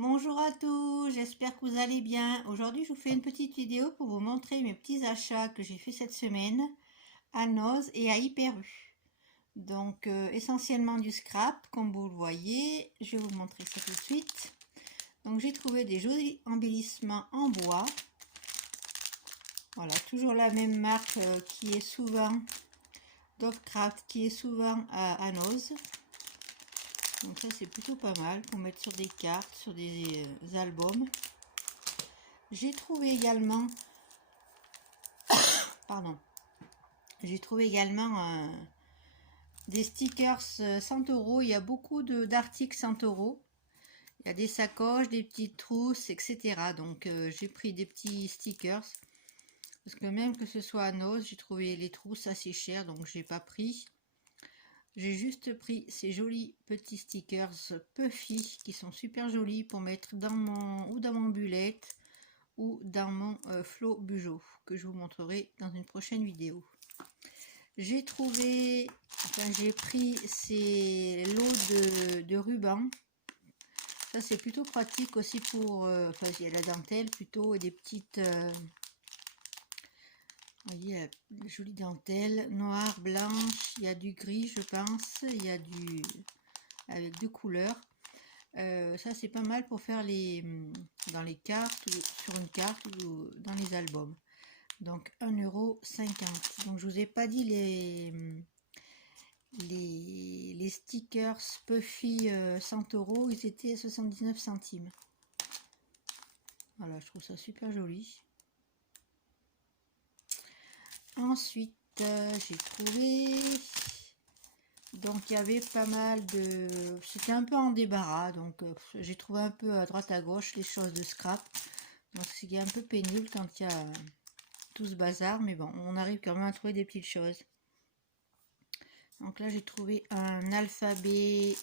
Bonjour à tous, j'espère que vous allez bien. Aujourd'hui, je vous fais une petite vidéo pour vous montrer mes petits achats que j'ai fait cette semaine à Noz et à Hyper U. Donc, essentiellement du scrap, comme vous le voyez. Je vais vous montrer ça tout de suite. Donc, j'ai trouvé des jolis embellissements en bois. Voilà, toujours la même marque qui est souvent, Dovecraft, qui est souvent à Noz. Donc ça c'est plutôt pas mal pour mettre sur des cartes, sur des albums. J'ai trouvé également, des stickers 100 euros. Il y a beaucoup d'articles 100 euros. Il y a des sacoches, des petites trousses, etc. Donc j'ai pris des petits stickers. Parce que même que ce soit à Noz, j'ai trouvé les trousses assez chères, donc j'ai pas pris. J'ai juste pris ces jolis petits stickers Puffy qui sont super jolis pour mettre dans mon bullet ou dans mon Flow Bujo que je vous montrerai dans une prochaine vidéo. J'ai pris ces lots de rubans. Ça c'est plutôt pratique aussi pour, il y a la dentelle plutôt et des petites, vous voyez, la jolie dentelle noire, blanche, il y a du gris je pense, il y a du avec deux couleurs. Ça c'est pas mal pour faire dans les cartes, ou sur une carte ou dans les albums. Donc 1,50 €. Donc je vous ai pas dit les stickers Puffy 100 euros, ils étaient à 79 centimes. Voilà, je trouve ça super joli. Ensuite, j'ai trouvé... Donc il y avait pas mal de... C'était un peu en débarras, donc j'ai trouvé un peu à droite à gauche les choses de scrap. Donc c'est un peu pénible quand il y a tout ce bazar, mais bon, on arrive quand même à trouver des petites choses. Donc là j'ai trouvé un alphabet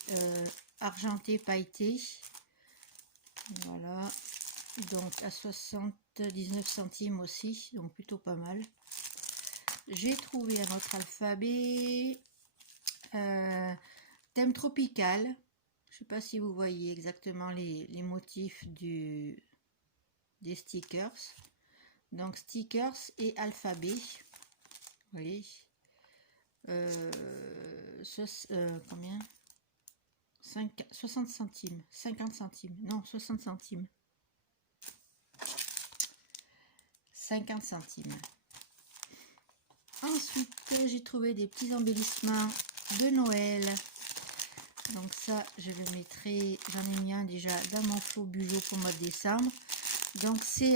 argenté pailleté. Voilà. Donc à 79 centimes aussi, donc plutôt pas mal. J'ai trouvé un autre alphabet thème tropical. Je sais pas si vous voyez exactement les motifs des stickers. Donc stickers et alphabet. Vous voyez. Combien 60 centimes. 50 centimes. Non, 60 centimes. 50 centimes. Ensuite, j'ai trouvé des petits embellissements de Noël. Donc ça, je le mettrai, j'en ai mis un déjà dans mon Flow Bujo pour le mois de décembre. Donc c'est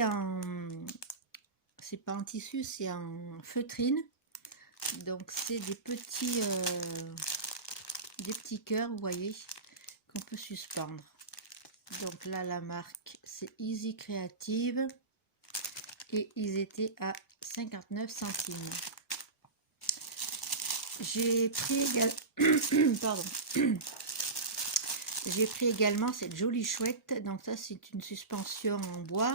pas en tissu, c'est en feutrine. Donc c'est des petits cœurs, vous voyez, qu'on peut suspendre. Donc là, la marque, c'est Easy Creative. Et ils étaient à 59 centimes. J'ai pris J'ai pris également cette jolie chouette. Donc ça, c'est une suspension en bois.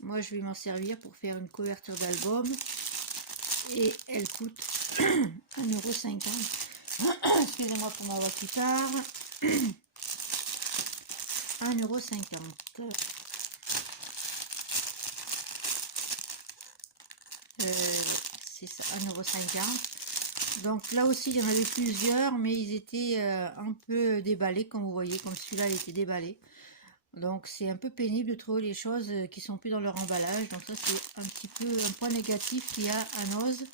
Moi, je vais m'en servir pour faire une couverture d'album. Et elle coûte 1,50 €. Excusez-moi pour ma voix plus tard. 1,50 €. C'est ça, 1,50 €. Donc là aussi, il y en avait plusieurs, mais ils étaient un peu déballés, comme vous voyez, comme celui-là, il était déballé. Donc c'est un peu pénible de trouver les choses qui sont plus dans leur emballage. Donc ça, c'est un petit peu un point négatif qu'il y a à Noz,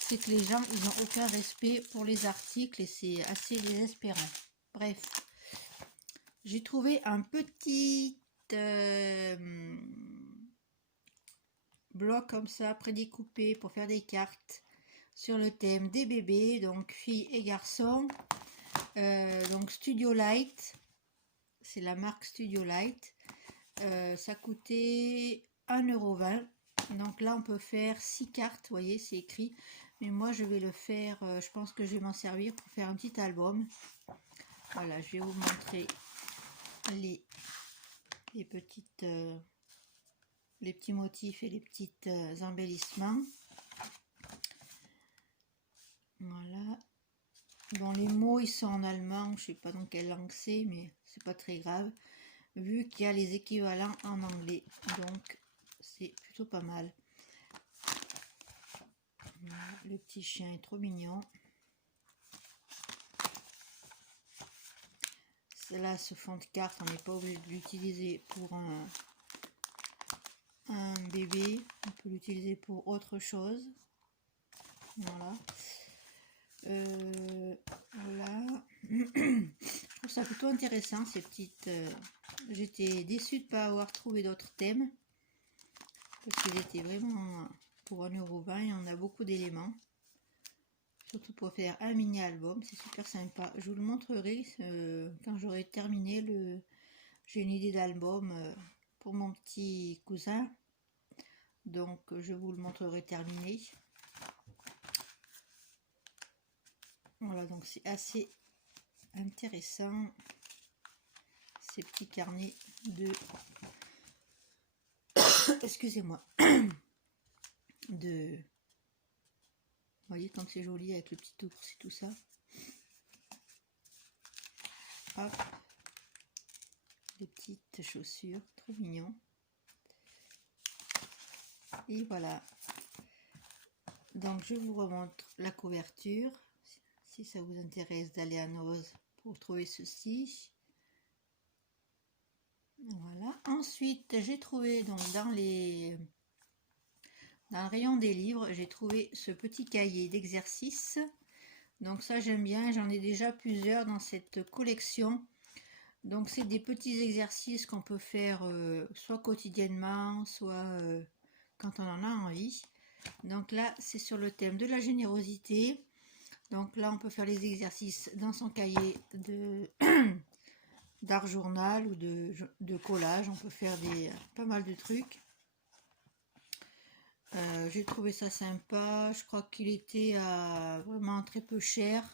c'est que les gens, ils n'ont aucun respect pour les articles et c'est assez désespérant. Bref, j'ai trouvé un petit bloc comme ça, prédécoupé pour faire des cartes sur le thème des bébés, donc filles et garçons. Donc Studio Light, c'est la marque Studio Light. Ça coûtait 1,20 €. Donc là on peut faire 6 cartes, vous voyez, c'est écrit. Mais moi je vais le faire, je pense que je vais m'en servir pour faire un petit album. Voilà, je vais vous montrer les petites les petits motifs et les petits embellissements. Voilà. Bon, les mots ils sont en allemand, je sais pas dans quelle langue c'est, mais c'est pas très grave. vu qu'il y a les équivalents en anglais, donc c'est plutôt pas mal. Voilà, le petit chien est trop mignon. Là, ce fond de carte, on n'est pas obligé de l'utiliser pour un bébé, on peut l'utiliser pour autre chose. Voilà. Voilà. Je trouve ça plutôt intéressant, ces petites... J'étais déçue de ne pas avoir trouvé d'autres thèmes, parce qu'ils étaient vraiment... Pour 1,20 €, il y en a beaucoup d'éléments. Surtout pour faire un mini album, c'est super sympa. Je vous le montrerai quand j'aurai terminé le... J'ai une idée d'album pour mon petit cousin. Donc je vous le montrerai terminé. Voilà, donc c'est assez intéressant. Ces petits carnets de... Excusez-moi. De... Vous voyez comme c'est joli avec le petit ours et tout ça. Hop. Des petites chaussures, trop mignon. Et voilà. Donc je vous remontre la couverture. Si ça vous intéresse d'aller à Noz pour trouver ceci. Voilà. Ensuite, j'ai trouvé donc dans le rayon des livres, j'ai trouvé ce petit cahier d'exercices. Donc ça j'aime bien, j'en ai déjà plusieurs dans cette collection. Donc c'est des petits exercices qu'on peut faire soit quotidiennement, soit quand on en a envie. Donc là c'est sur le thème de la générosité. Donc là on peut faire les exercices dans son cahier d'art journal ou de collage. On peut faire pas mal de trucs. J'ai trouvé ça sympa. Je crois qu'il était à vraiment très peu cher.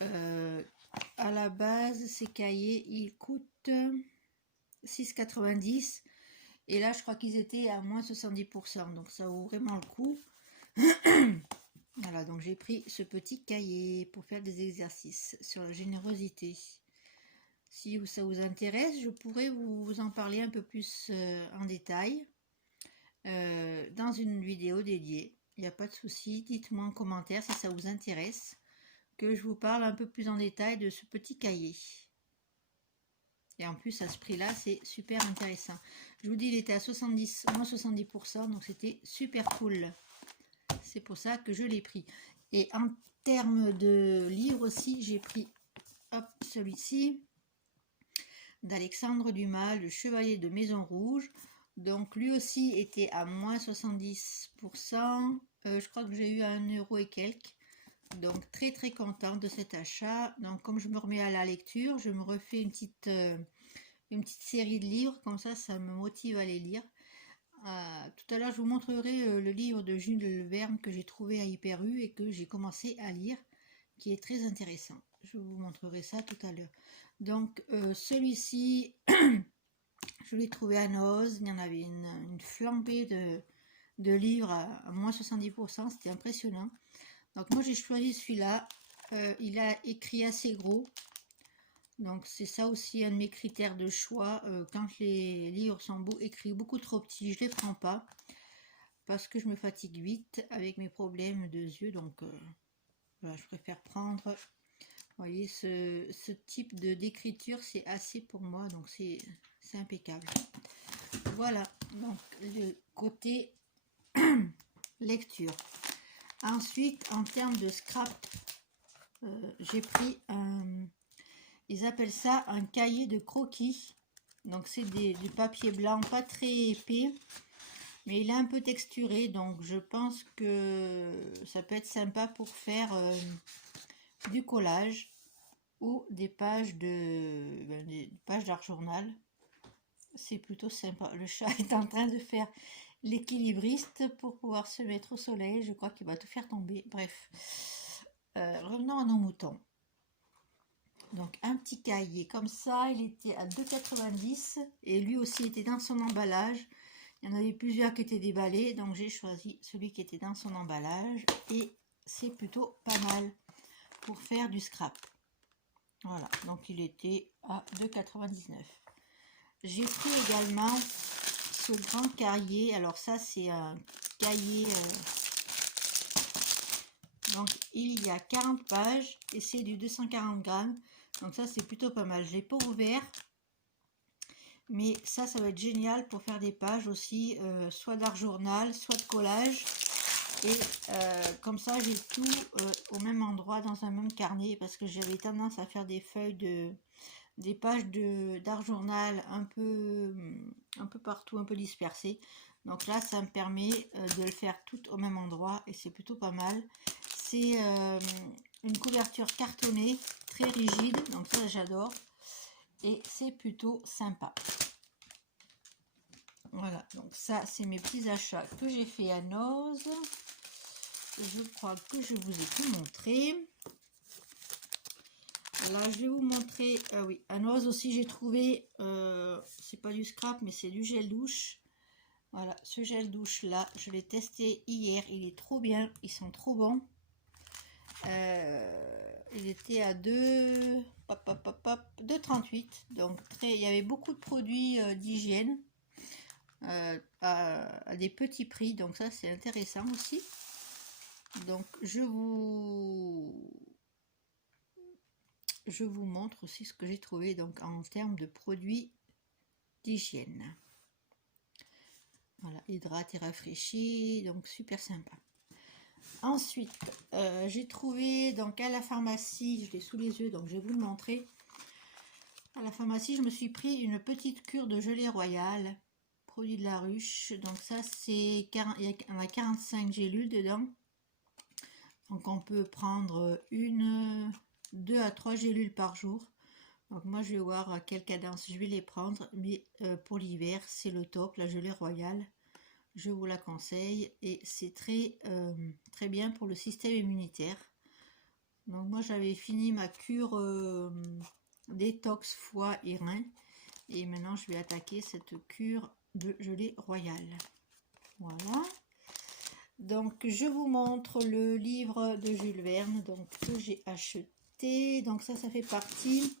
À la base, ces cahiers, ils coûtent 6,90 €. Et là, je crois qu'ils étaient à moins 70%. Donc, ça vaut vraiment le coup. Voilà, donc j'ai pris ce petit cahier pour faire des exercices sur la générosité. Si ça vous intéresse, je pourrais vous en parler un peu plus en détail dans une vidéo dédiée. Il n'y a pas de souci. Dites-moi en commentaire si ça vous intéresse que je vous parle un peu plus en détail de ce petit cahier. Et en plus, à ce prix-là, c'est super intéressant. Je vous dis, il était à moins 70%, donc c'était super cool. C'est pour ça que je l'ai pris. Et en termes de livres aussi, j'ai pris celui-ci d'Alexandre Dumas, Le Chevalier de Maison Rouge. Donc lui aussi était à moins 70%. Je crois que j'ai eu à 1 € et quelques. Donc très très contente de cet achat. Donc comme je me remets à la lecture, je me refais une petite série de livres, comme ça me motive à les lire. Tout à l'heure je vous montrerai le livre de Jules Verne que j'ai trouvé à Hyper U et que j'ai commencé à lire, qui est très intéressant. Je vous montrerai ça tout à l'heure. Donc celui-ci, je l'ai trouvé à Noz. Il y en avait une flambée de livres à moins 70%, c'était impressionnant. Donc moi j'ai choisi celui-là, il a écrit assez gros, donc c'est ça aussi un de mes critères de choix. Quand les livres sont écrits beaucoup trop petits, je les prends pas, parce que je me fatigue vite avec mes problèmes de yeux, donc voilà, je préfère prendre, vous voyez, ce type d'écriture, c'est assez pour moi, donc c'est impeccable. Voilà, donc le côté lecture. Ensuite, en termes de scrap, j'ai pris ils appellent ça un cahier de croquis. Donc c'est du papier blanc, pas très épais, mais il est un peu texturé, donc je pense que ça peut être sympa pour faire du collage ou des pages d'art journal. C'est plutôt sympa. Le chat est en train de faire l'équilibriste pour pouvoir se mettre au soleil. Je crois qu'il va tout faire tomber. Bref, revenons à nos moutons. Donc un petit cahier comme ça, il était à 2,90 € et lui aussi était dans son emballage. Il y en avait plusieurs qui étaient déballés, donc j'ai choisi celui qui était dans son emballage et c'est plutôt pas mal pour faire du scrap. Voilà, donc il était à 2,99 €. j'ai pris également ce grand cahier. Alors ça, c'est un cahier... donc il y a 40 pages et c'est du 240 grammes. Donc ça, c'est plutôt pas mal. Je l'ai pas ouvert. Mais ça va être génial pour faire des pages aussi, soit d'art journal, soit de collage. Et comme ça, j'ai tout au même endroit, dans un même carnet, parce que j'avais tendance à faire des feuilles des pages d'art journal un peu partout, un peu dispersées. Donc là, ça me permet de le faire tout au même endroit et c'est plutôt pas mal. C'est une couverture cartonnée, très rigide, donc ça j'adore. Et c'est plutôt sympa. Voilà, donc ça c'est mes petits achats que j'ai fait à Noz. Je crois que je vous ai tout montré. Là je vais vous montrer, oui, à Noz aussi j'ai trouvé, c'est pas du scrap mais c'est du gel douche. Voilà, ce gel douche là, je l'ai testé hier, il est trop bien, ils sont trop bons. Il était à 2,38, donc il y avait beaucoup de produits d'hygiène à des petits prix, donc ça c'est intéressant aussi. Donc je vous montre aussi ce que j'ai trouvé donc en termes de produits d'hygiène. Voilà, hydrate et rafraîchi, donc super sympa. Ensuite, j'ai trouvé donc à la pharmacie, je l'ai sous les yeux, donc je vais vous le montrer. À la pharmacie, je me suis pris une petite cure de gelée royale, produit de la ruche. Donc ça, c'est il y en a 45 gélules dedans. Donc on peut prendre 2 à 3 gélules par jour. Donc moi, je vais voir à quelle cadence je vais les prendre. Mais pour l'hiver, c'est le top, la gelée royale. Je vous la conseille et c'est très bien pour le système immunitaire. Donc moi j'avais fini ma cure détox foie et rein et maintenant je vais attaquer cette cure de gelée royale. Voilà. Donc je vous montre le livre de Jules Verne donc que j'ai acheté. Donc ça fait partie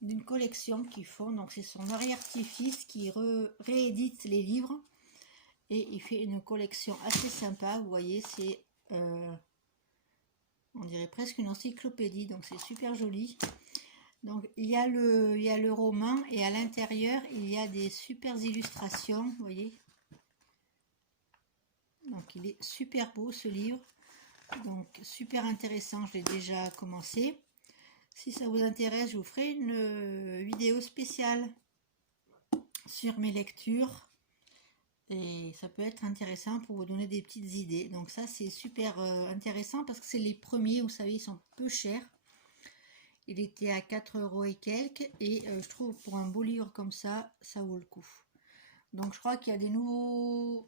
d'une collection qu'ils font. Donc c'est son arrière-petit-fils qui réédite les livres. Et il fait une collection assez sympa, vous voyez, c'est, on dirait presque une encyclopédie, donc c'est super joli. Donc il y a le roman et à l'intérieur, il y a des super illustrations, vous voyez. Donc il est super beau ce livre, donc super intéressant, je l'ai déjà commencé. Si ça vous intéresse, je vous ferai une vidéo spéciale sur mes lectures. Et ça peut être intéressant pour vous donner des petites idées. Donc ça c'est super intéressant parce que c'est les premiers, vous savez, ils sont peu chers. Il était à 4 € et quelques. Et je trouve pour un beau livre comme ça vaut le coup. Donc je crois qu'il y a des nouveaux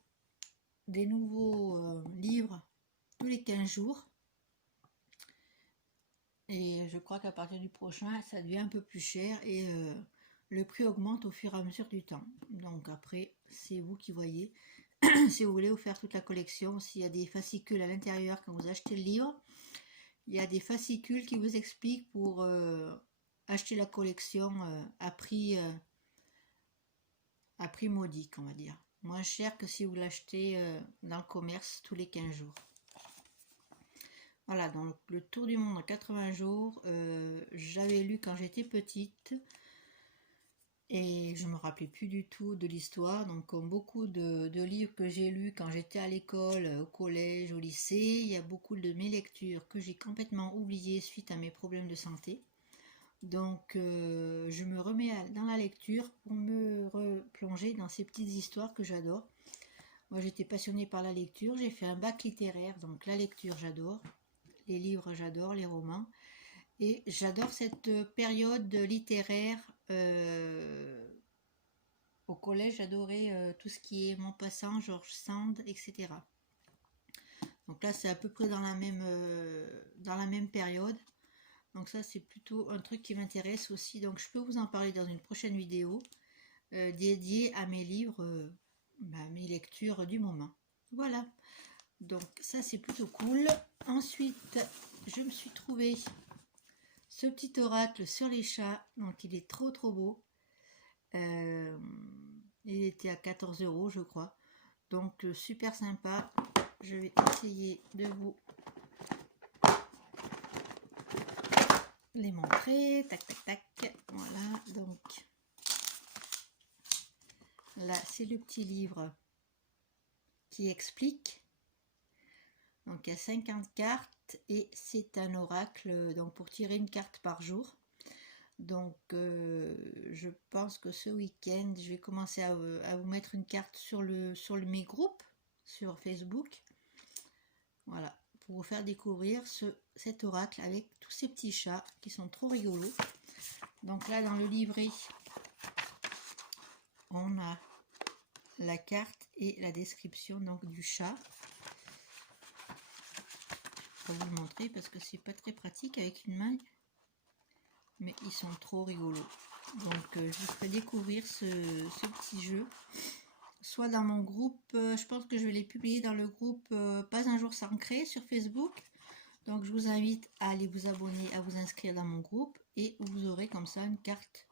livres tous les 15 jours. Et je crois qu'à partir du prochain, ça devient un peu plus cher. Et le prix augmente au fur et à mesure du temps. Donc après, c'est vous qui voyez. Si vous voulez vous faire toute la collection, s'il y a des fascicules à l'intérieur quand vous achetez le livre, il y a des fascicules qui vous expliquent pour acheter la collection à prix modique, on va dire. Moins cher que si vous l'achetez dans le commerce tous les 15 jours. Voilà, donc le tour du monde en 80 jours, j'avais lu quand j'étais petite. Et je me rappelais plus du tout de l'histoire, donc comme beaucoup de livres que j'ai lus quand j'étais à l'école, au collège, au lycée, il y a beaucoup de mes lectures que j'ai complètement oubliées suite à mes problèmes de santé. Donc je me remets dans la lecture pour me replonger dans ces petites histoires que j'adore. Moi j'étais passionnée par la lecture, j'ai fait un bac littéraire, donc la lecture j'adore, les livres j'adore, les romans. Et j'adore cette période littéraire. Au collège, j'adorais tout ce qui est Maupassant, George Sand, etc. Donc là, c'est à peu près dans la même période. Donc ça, c'est plutôt un truc qui m'intéresse aussi. Donc je peux vous en parler dans une prochaine vidéo dédiée à mes livres, mes lectures du moment. Voilà. Donc ça, c'est plutôt cool. Ensuite, je me suis trouvé ce petit oracle sur les chats, donc il est trop beau. Il était à 14 € je crois. Donc super sympa. Je vais essayer de vous les montrer. Tac tac tac. Voilà, donc là c'est le petit livre qui explique. Donc il y a 50 cartes et c'est un oracle donc pour tirer une carte par jour. Donc je pense que ce week-end je vais commencer à vous mettre une carte sur mes groupes sur Facebook. Voilà, pour vous faire découvrir cet oracle avec tous ces petits chats qui sont trop rigolos. Donc là dans le livret on a la carte et la description donc du chat. Je vais vous le montrer parce que c'est pas très pratique avec une main, mais ils sont trop rigolos. Donc je vous ferai découvrir ce petit jeu, soit dans mon groupe, je pense que je vais les publier dans le groupe Pas un jour sans créer sur Facebook. Donc je vous invite à aller vous abonner, à vous inscrire dans mon groupe et vous aurez comme ça une carte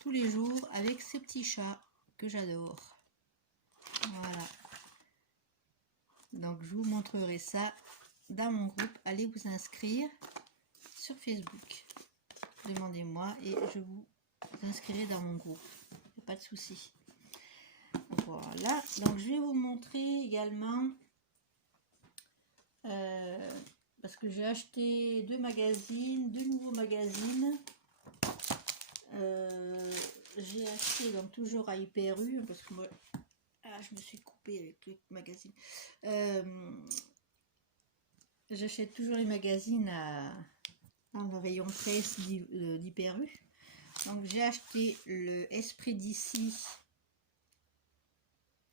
tous les jours avec ces petits chats que j'adore. Voilà. Donc je vous montrerai ça dans mon groupe. Allez vous inscrire sur Facebook. Demandez-moi et je vous inscrirai dans mon groupe. Pas de souci. Voilà. Donc je vais vous montrer également parce que j'ai acheté deux nouveaux magazines. J'ai acheté donc toujours à Hyper U parce que moi je me suis coupée avec le magazine. J'achète toujours les magazines dans le rayon presse d'Hyper U. Donc j'ai acheté le Esprit d'ici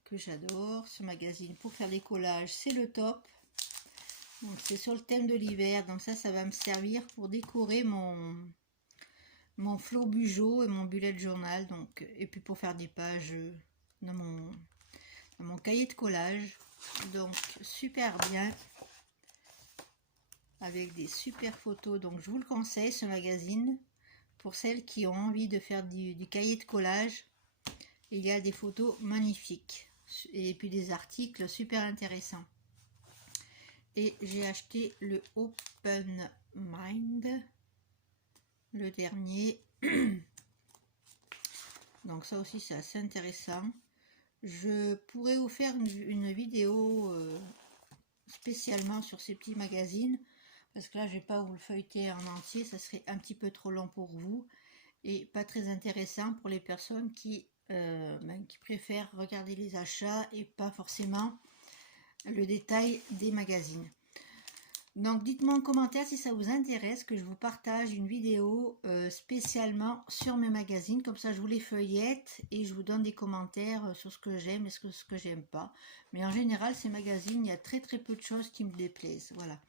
que j'adore, ce magazine pour faire des collages, c'est le top. Donc c'est sur le thème de l'hiver, donc ça va me servir pour décorer mon flow bugeot et mon bullet journal, donc et puis pour faire des pages dans mon cahier de collage. Donc super bien, avec des super photos. Donc je vous le conseille ce magazine pour celles qui ont envie de faire du cahier de collage. Il y a des photos magnifiques et puis des articles super intéressants. Et j'ai acheté le Open Mind, le dernier. Donc ça aussi c'est assez intéressant. Je pourrais vous faire une vidéo spécialement sur ces petits magazines, parce que là je vais pas vous le feuilleter en entier, ça serait un petit peu trop long pour vous et pas très intéressant pour les personnes qui préfèrent regarder les achats et pas forcément le détail des magazines. Donc dites-moi en commentaire si ça vous intéresse que je vous partage une vidéo spécialement sur mes magazines, comme ça je vous les feuillette et je vous donne des commentaires sur ce que j'aime et ce que j'aime pas. Mais en général ces magazines, il y a très peu de choses qui me déplaisent. Voilà.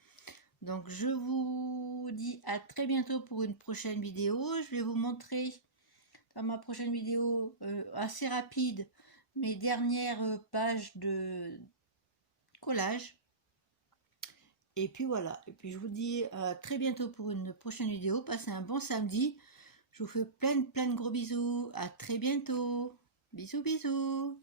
Donc je vous dis à très bientôt pour une prochaine vidéo. Je vais vous montrer dans ma prochaine vidéo assez rapide mes dernières pages de collage. Et puis voilà, et puis je vous dis à très bientôt pour une prochaine vidéo. Passez un bon samedi. Je vous fais plein de gros bisous. À très bientôt. Bisous bisous.